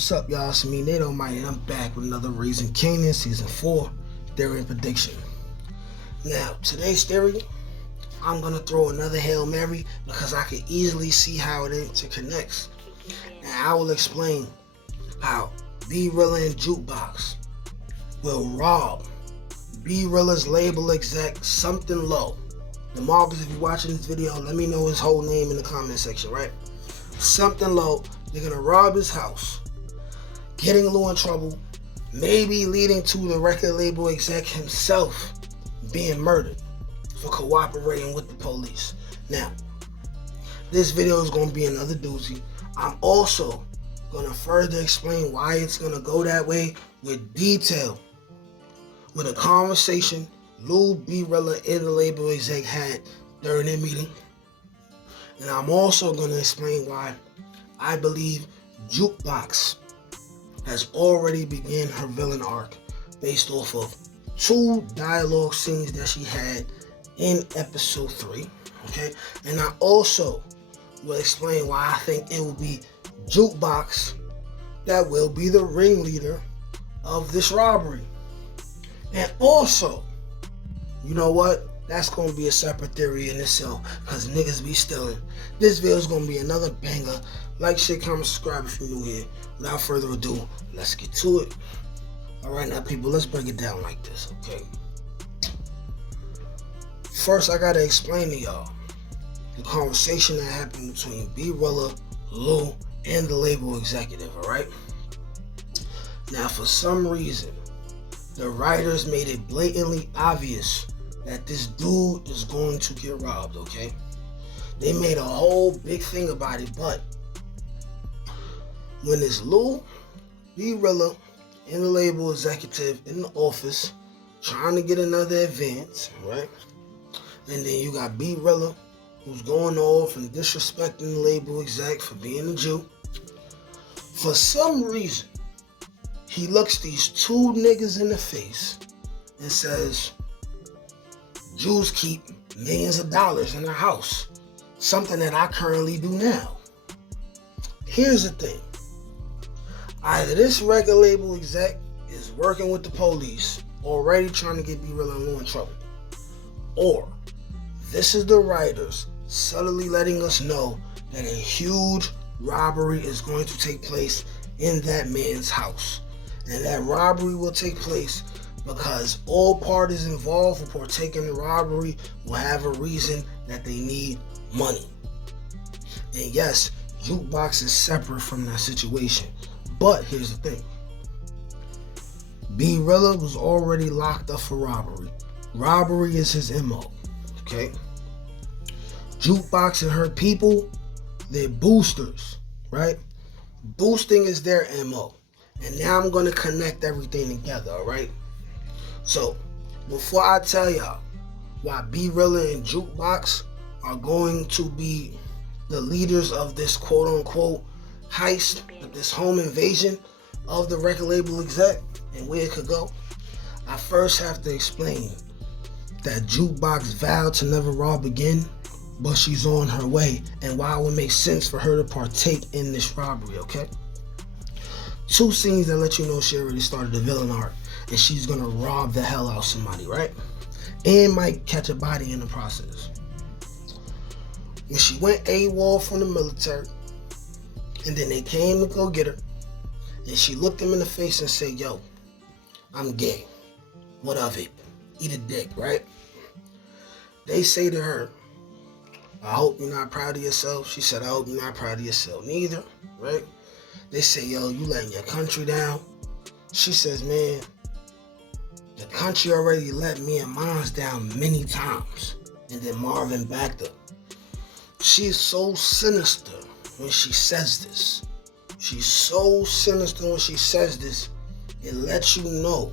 What's up, y'all? It's me, Nate Almighty, and I'm back with another Raising Kanan Season 4 Theory and Prediction. Now, today's theory, I'm going to throw another Hail Mary because I can easily see how it interconnects. And I will explain how B-Rilla and Jukebox will rob B-Rilla's label exec something low. And Marcus, if you're watching this video, let me know his whole name in the comment section, right? Something low. They're going to rob his house, getting Lou in trouble, maybe leading to the record label exec himself being murdered for cooperating with the police. Now, this video is going to be another doozy. I'm also going to further explain why it's going to go that way with detail, with a conversation Lou, B-Rilla, and the label exec had during their meeting. And I'm also going to explain why I believe Jukebox has already begun her villain arc based off of 2 dialogue scenes that she had in episode 3. Okay, and I also will explain why I think it will be Jukebox that will be the ringleader of this robbery. And also, you know what? That's going to be a separate theory in itself because niggas be stealing. This video is going to be another banger. Like, share, comment, subscribe if you're new here. Without further ado, let's get to it. Alright now people, let's break it down like this, okay? First, I got to explain to y'all the conversation that happened between B-Rilla, Lou, and the label executive, alright? Now, for some reason, the writers made it blatantly obvious that this dude is going to get robbed, okay? They made a whole big thing about it, but when it's Lou, B-Rilla, and the label executive in the office trying to get another advance, right? And then you got B-Rilla, who's going off and disrespecting the label exec for being a Jew. For some reason, he looks these 2 niggas in the face and says, Jews keep millions of dollars in their house. Something that I currently do now. Here's the thing. Either this record label exec is working with the police, already trying to get B-Rilla and Lou in trouble. Or this is the writers subtly letting us know that a huge robbery is going to take place in that man's house. And that robbery will take place because all parties involved who partake in the robbery will have a reason that they need money. And yes, Jukebox is separate from that situation. But here's the thing. B-Rilla was already locked up for robbery. Robbery is his MO. Okay? Jukebox and her people, they're boosters, right? Boosting is their MO. And now I'm going to connect everything together, alright? So, before I tell y'all why B-Rilla and Jukebox are going to be the leaders of this quote-unquote heist, this home invasion of the record label exec and where it could go, I first have to explain that Jukebox vowed to never rob again, but she's on her way, and why it would make sense for her to partake in this robbery, okay? 2 scenes that let you know she already started the villain arc, and she's gonna rob the hell out of somebody, right? And might catch a body in the process. When she went AWOL from the military, and then they came to go get her, and she looked them in the face and said, yo, I'm gay. What of it? Eat a dick, right? They say to her, I hope you're not proud of yourself. She said, I hope you're not proud of yourself neither, right? They say, yo, you letting your country down. She says, man, the country already let me and mine down many times. And then Marvin backed her. She's so sinister when she says this. She's so sinister when she says this. It lets you know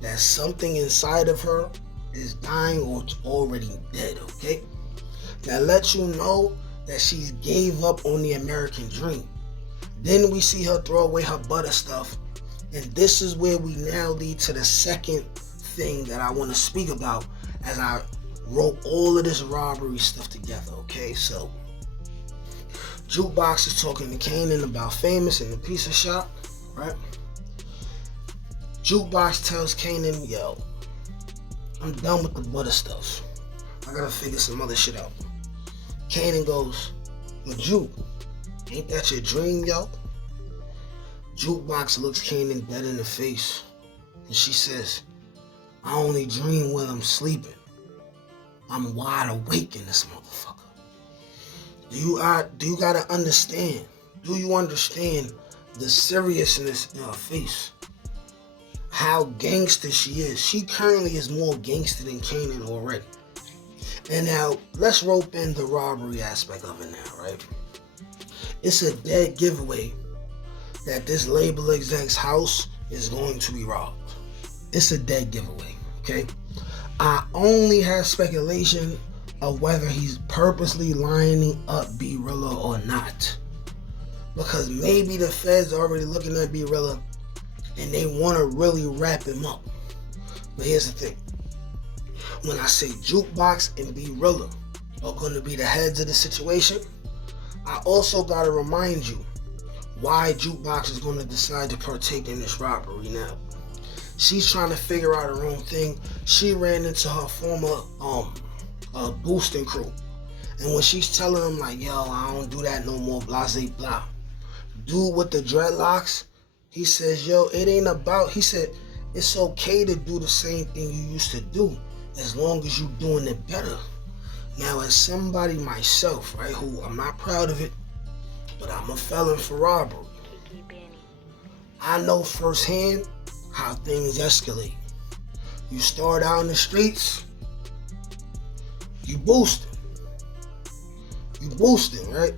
that something inside of her is dying or it's already dead, okay? That lets you know that she gave up on the American dream. Then we see her throw away her butter stuff. And this is where we now lead to the second thing that I want to speak about as I wrote all of this robbery stuff together, okay? So, Jukebox is talking to Kanan about Famous in the pizza shop. right? Jukebox tells Kanan, yo, I'm done with the butter stuff. I gotta figure some other shit out. Kanan goes, but Juke, ain't that your dream, yo? Jukebox looks Kanan dead in the face, and she says, I only dream when I'm sleeping. I'm wide awake in this motherfucker. Do you gotta understand? Do you understand the seriousness in her face? How gangster she is. She currently is more gangster than Kanan already. And now, let's rope in the robbery aspect of it now, right? It's a dead giveaway that this label exec's house is going to be robbed. It's a dead giveaway, okay? I only have speculation of whether he's purposely lining up B-Rilla or not. Because maybe the feds are already looking at B-Rilla and they want to really wrap him up. But here's the thing. When I say Jukebox and B-Rilla are going to be the heads of the situation, I also got to remind you why Jukebox is going to decide to partake in this robbery now. She's trying to figure out her own thing. She ran into her former boosting crew. And when she's telling them like, yo, I don't do that no more, blah, blah, blah. Dude with the dreadlocks, he says, yo, it ain't about, he said, it's okay to do the same thing you used to do as long as you're doing it better. Now, as somebody myself, right, who I'm not proud of it, but I'm a felon for robbery. I know firsthand how things escalate. You start out in the streets, you boosting, right?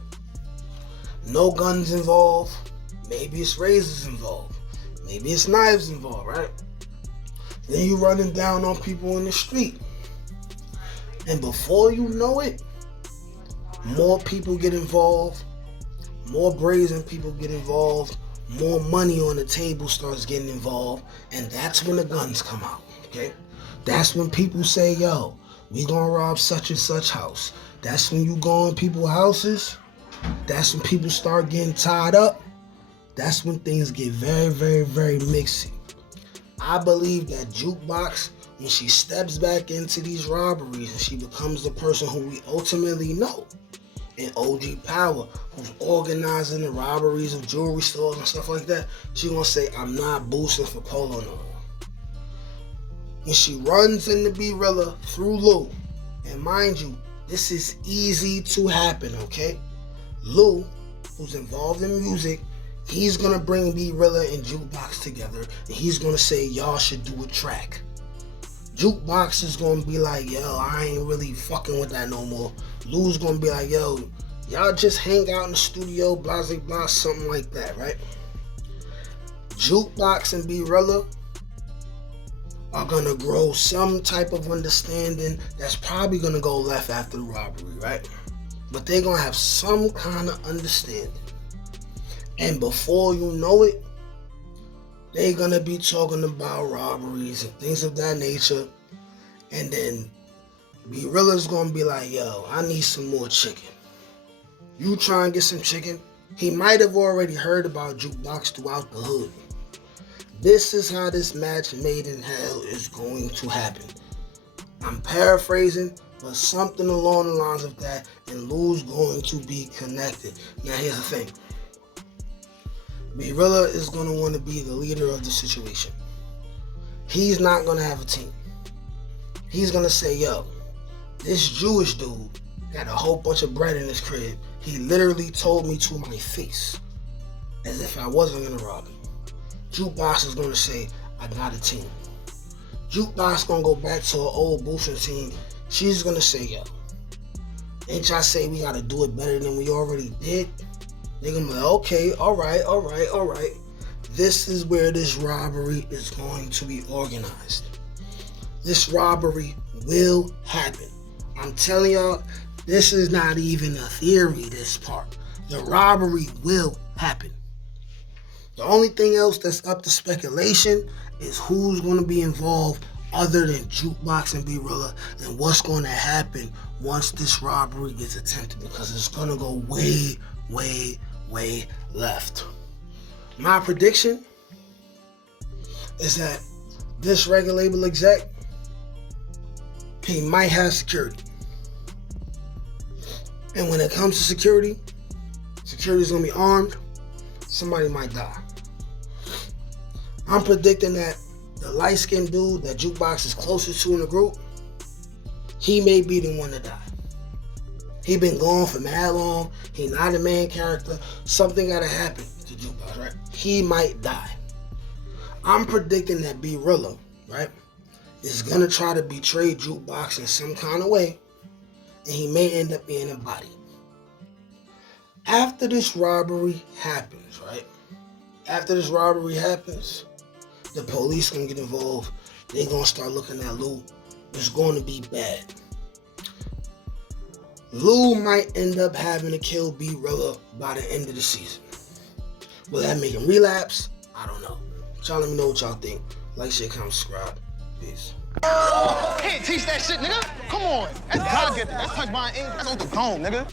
No guns involved. Maybe it's razors involved. Maybe it's knives involved, right? Then you running down on people in the street. And before you know it, more people get involved, more brazen people get involved, more money on the table starts getting involved, and that's when the guns come out, okay? That's when people say, yo, we gonna rob such and such house. That's when you go in people's houses. That's when people start getting tied up. That's when things get very, very, very mixy. I believe that Jukebox, when she steps back into these robberies and she becomes the person who we ultimately know in OG Power, who's organizing the robberies of jewelry stores and stuff like that, she gonna say, I'm not boosting for Polo no more. When she runs into B-Rilla through Lou, and mind you, this is easy to happen, okay? Lou, who's involved in music, he's gonna bring B-Rilla and Jukebox together, and he's gonna say, y'all should do a track. Jukebox is gonna be like, yo, I ain't really fucking with that no more. Lou's gonna be like, yo, y'all just hang out in the studio, blah, blah, blah, something like that, right? Jukebox and B-Rilla are gonna grow some type of understanding that's probably gonna go left after the robbery, right? But they're gonna have some kind of understanding. And before you know it, they're gonna be talking about robberies and things of that nature. And then B-Rilla's gonna be like, yo, I need some more chicken. You try and get some chicken? He might have already heard about Jukebox throughout the hood. This is how this match made in hell is going to happen. I'm paraphrasing, but something along the lines of that, and Lou's going to be connected. Now here's the thing. B-Rilla is going to want to be the leader of the situation. He's not going to have a team. He's going to say, yo, this Jewish dude got a whole bunch of bread in his crib. He literally told me to my face as if I wasn't going to rob him. Jukebox is going to say, I got a team. Jukebox going to go back to her old boosting team. She's going to say, yo, ain't y'all say we got to do it better than we already did? They're going to be like, okay, all right. This is where this robbery is going to be organized. This robbery will happen. I'm telling y'all, this is not even a theory, this part. The robbery will happen. The only thing else that's up to speculation is who's going to be involved other than Jukebox and B-Rilla, and what's going to happen once this robbery gets attempted, because it's going to go way left. My prediction, is that this record label exec, he might have security. And when it comes to security is gonna be armed, somebody might die. I'm predicting that the light-skinned dude that Jukebox is closest to in the group, he may be the one to die. He been gone for mad long. He not a main character. Something gotta happen to Jukebox, right? He might die. I'm predicting that B-Rilla, right, is gonna try to betray Jukebox in some kind of way, and he may end up being a body. After this robbery happens, right? After this robbery happens, the police gonna get involved. They gonna start looking at Lou. It's gonna be bad. Lou might end up having to kill B-Rilla by the end of the season. Will that make him relapse? I don't know. Y'all let me know what y'all think. Like, share, comment, subscribe. Peace. Can't teach that shit, nigga. Come on. That's God gifted. That's touch by ink. That's on the dome, nigga.